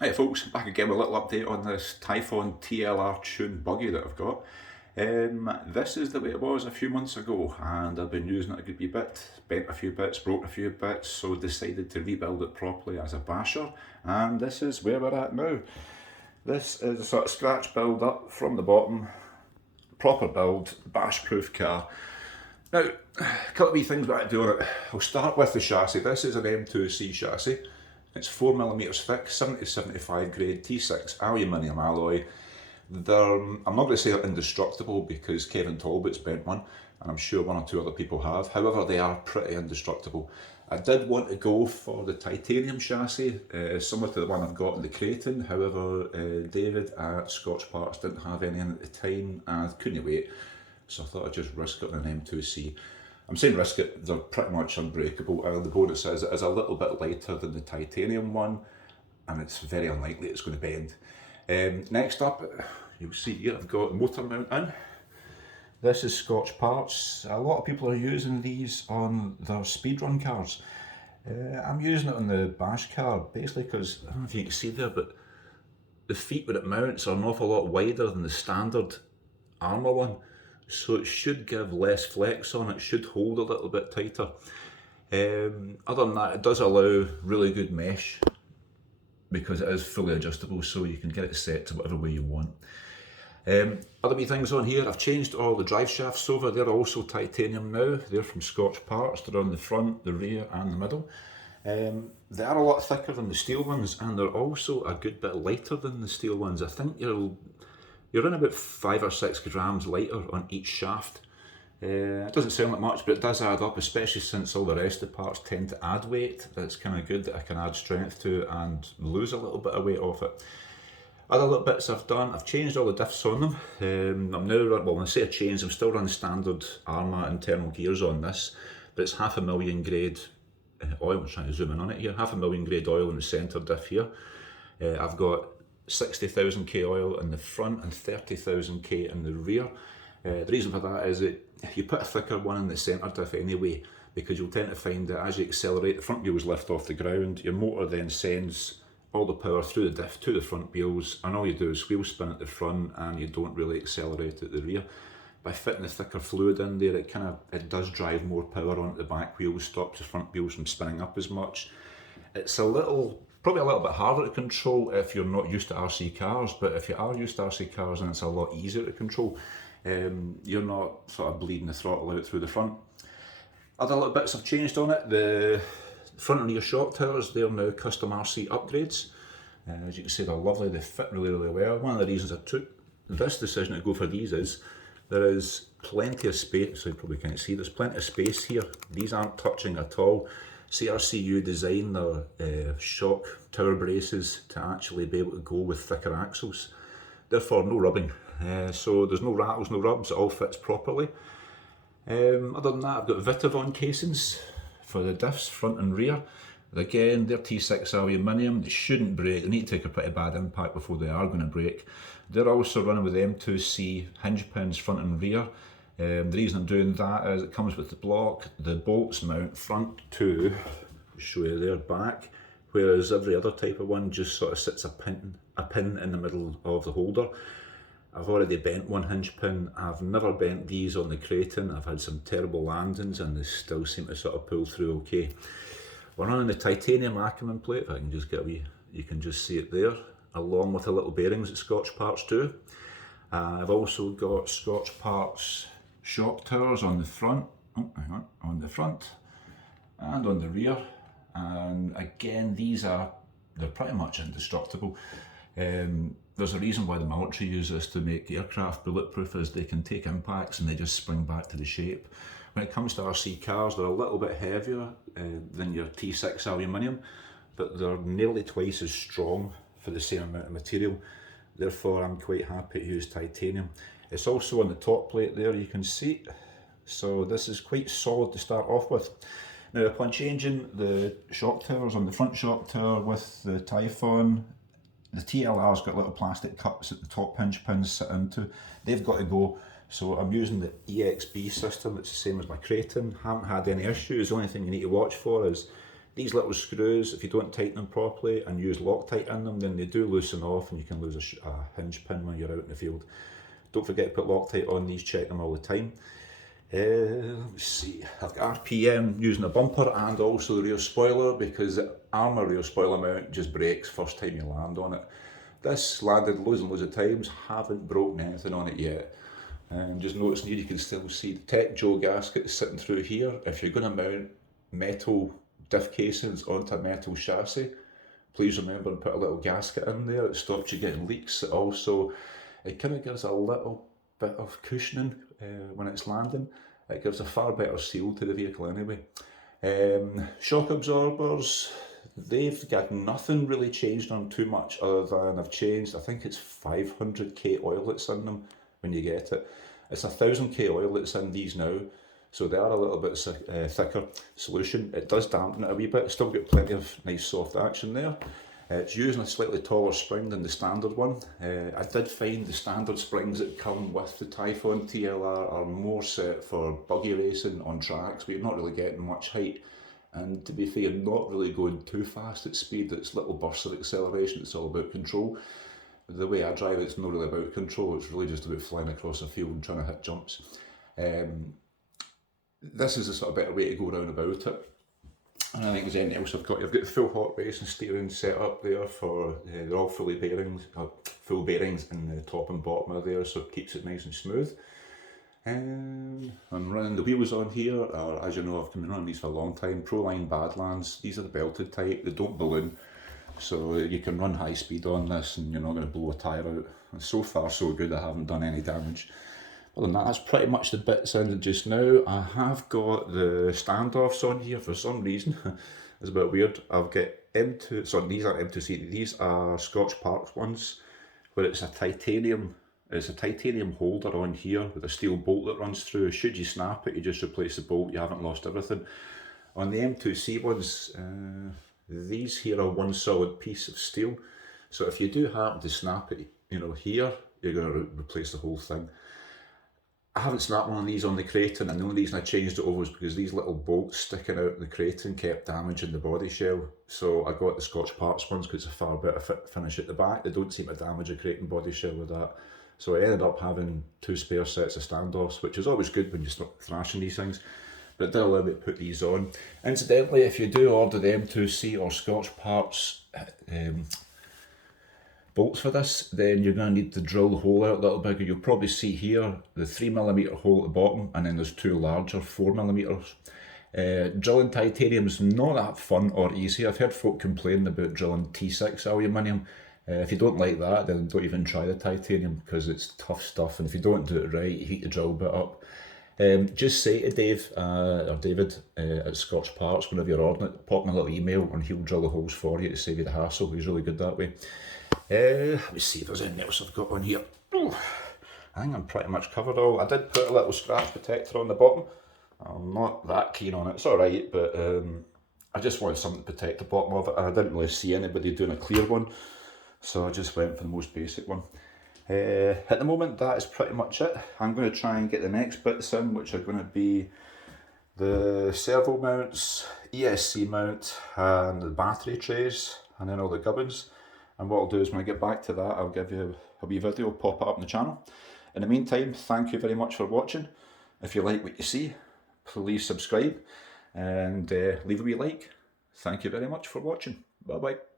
Hey folks, back again with a little update on this Typhon TLR tune buggy that I've got. This is the way it was a few months ago, and I've been using it a good wee bit, bent a few bits, broke a few bits, so decided to rebuild it properly as a basher, and this is where we're at now. This is a sort of scratch build up from the bottom, proper build, bash proof car. Now, a couple of wee things what I do on it. I'll start with the chassis. This is an M2C chassis. It's 4mm thick, 70-75 grade T6 aluminium alloy. I'm not going to say they're indestructible because Kevin Talbot's bent one, and I'm sure one or two other people have. However, they are pretty indestructible. I did want to go for the titanium chassis, similar to the one I've got in the Creighton. However, David at Scorched Parts didn't have any in at the time and couldn't wait, so I thought I'd just risk it on an M2C. I'm saying risk it, they're pretty much unbreakable, and the bonus is it is a little bit lighter than the titanium one, and it's very unlikely it's going to bend. Next up, you'll see here I've got the motor mount in. This is Scotch Parts. A lot of people are using these on their speedrun cars. I'm using it on the bash car, basically because, I don't know if you can see there, but the feet where it mounts are an awful lot wider than the standard Arrma one. So it should give less flex on it, should hold a little bit tighter. Other than that, it does allow really good mesh because it is fully adjustable, so you can get it set to whatever way you want. Other wee things on here, I've changed all the drive shafts over. They're also titanium now. They're from Scotch Parts. They're on the front, the rear and the middle. They are a lot thicker than the steel ones, and they're also a good bit lighter than the steel ones. I think you're in about 5 or 6 grams lighter on each shaft. It doesn't sound like much, but it does add up, especially since all the rest of the parts tend to add weight. It's kind of good that I can add strength to and lose a little bit of weight off it. Other little bits I've done, I've changed all the diffs on them. I'm now well, when I say I changed, I'm still running standard Arrma internal gears on this, but it's 500,000 grade oil. I'm trying to zoom in on it here. 500,000 grade oil in the centre diff here. I've got 60,000 K oil in the front and 30,000 K in the rear. The reason for that is that you put a thicker one in the centre diff anyway, because you'll tend to find that as you accelerate, the front wheels lift off the ground, your motor then sends all the power through the diff to the front wheels, and all you do is wheel spin at the front and you don't really accelerate at the rear. By fitting the thicker fluid in there, it does drive more power onto the back wheels, stops the front wheels from spinning up as much. It's probably a little bit harder to control if you're not used to RC cars, but if you are used to RC cars, then it's a lot easier to control. You're not sort of bleeding the throttle out through the front. Other little bits I've changed on it, the front and rear shock towers, they're now custom RC upgrades. As you can see, they're lovely, they fit really, really well. One of the reasons I took this decision to go for these is there is plenty of space, so you probably can't see, there's plenty of space here. These aren't touching at all. CRCU designed their shock tower braces to actually be able to go with thicker axles. Therefore, no rubbing. So there's no rattles, no rubs, it all fits properly. Other than that, I've got Vitavon casings for the diffs, front and rear. Again, they're T6 aluminium, they shouldn't break, they need to take a pretty bad impact before they are going to break. They're also running with M2C hinge pins front and rear. The reason I'm doing that is it comes with the block, the bolts mount front to, show you there, back, whereas every other type of one just sort of sits a pin in the middle of the holder. I've already bent one hinge pin. I've never bent these on the Creighton. I've had some terrible landings and they still seem to sort of pull through okay. We're running the titanium ackerman plate, if I can just get a wee, you can just see it there, along with the little bearings at Scotch Parts too. I've also got Scotch Parts shock towers on the front, on the front and on the rear. And again, they're pretty much indestructible. There's a reason why the military use this to make aircraft bulletproof, is they can take impacts and they just spring back to the shape. When it comes to RC cars, they're a little bit heavier than your T6 aluminium, but they're nearly twice as strong for the same amount of material. Therefore, I'm quite happy to use titanium. It's also on the top plate there, you can see. So this is quite solid to start off with. Now, upon changing the shock towers on the front shock tower with the Typhon, the TLR's got little plastic cups that the top hinge pins sit into. They've got to go. So I'm using the EXB system. It's the same as my Creighton. Haven't had any issues. The only thing you need to watch for is These little screws, if you don't tighten them properly and use Loctite in them, then they do loosen off and you can lose a hinge pin when you're out in the field. Don't forget to put Loctite on these, check them all the time. Let's see, I've got RPM using a bumper and also the rear spoiler, because the Arrma rear spoiler mount just breaks first time you land on it. This landed loads and loads of times, haven't broken anything on it yet. Just noticing here you can still see the Tech Joe gasket sitting through here. If you're going to mount metal diff casings onto a metal chassis, please remember and put a little gasket in there. It stops you getting leaks. It kind of gives a little bit of cushioning when it's landing. It gives a far better seal to the vehicle anyway. Shock absorbers, they've got nothing really changed on too much other than I've changed, I think it's 500k oil that's in them when you get it. It's 1000k oil that's in these now, so they are a little bit thicker solution. It does dampen it a wee bit, still got plenty of nice soft action there. It's using a slightly taller spring than the standard one. I did find the standard springs that come with the Typhon TLR are more set for buggy racing on tracks where you're not really getting much height. And to be fair, not really going too fast at speed. It's little bursts of acceleration, it's all about control. The way I drive it's not really about control, it's really just about flying across a field and trying to hit jumps. This is a sort of better way to go around about it. And I think there's anything else I've got. You've got the full hot race and steering set up there for, they're all full bearings in the top and bottom of there, so it keeps it nice and smooth. I'm running the wheels on here, or as you know I've been running these for a long time, Proline Badlands. These are the belted type, they don't balloon, so you can run high speed on this and you're not going to blow a tyre out. And so far so good, I haven't done any damage. Other than that, that's pretty much the bits in just now. I have got the standoffs on here for some reason. It's a bit weird. I've got M2, sorry, these aren't M2C, these are Scorched Parks ones, where it's a titanium holder on here with a steel bolt that runs through. Should you snap it, you just replace the bolt, you haven't lost everything. On the M2C ones, these here are one solid piece of steel. So if you do happen to snap it, here, you're going to replace the whole thing. I haven't snapped one of these on the Kraton, and the only reason I changed it over was because these little bolts sticking out in the Kraton kept damaging the body shell. So I got the Scorched Parts ones because it's a far better finish at the back. They don't seem to damage a Kraton body shell with that. So I ended up having 2 spare sets of standoffs, which is always good when you start thrashing these things. But it did allow me to put these on. Incidentally, if you do order the M2C or Scorched Parts bolts for this, then you're going to need to drill the hole out a little bigger. You'll probably see here the 3mm hole at the bottom, and then there's 2 larger 4mm. Drilling titanium is not that fun or easy. I've heard folk complaining about drilling T6 aluminium. If you don't like that, then don't even try the titanium, because it's tough stuff, and if you don't do it right, you heat the drill bit up. Just say to Dave, or David at Scorched Parts, whenever you're ordering it, pop him a little email and he'll drill the holes for you to save you the hassle. He's really good that way. Let me see if there's anything else I've got on here. I think I'm pretty much covered all. I did put a little scratch protector on the bottom. I'm not that keen on it, it's alright, but I just wanted something to protect the bottom of it, and I didn't really see anybody doing a clear one, so I just went for the most basic one. At the moment, that is pretty much it. I'm going to try and get the next bits in, which are going to be the servo mounts, ESC mount, and the battery trays, and then all the gubbins. And what I'll do is when I get back to that, I'll give you a wee video, pop it up on the channel. In the meantime, thank you very much for watching. If you like what you see, please subscribe and leave a wee like. Thank you very much for watching. Bye bye.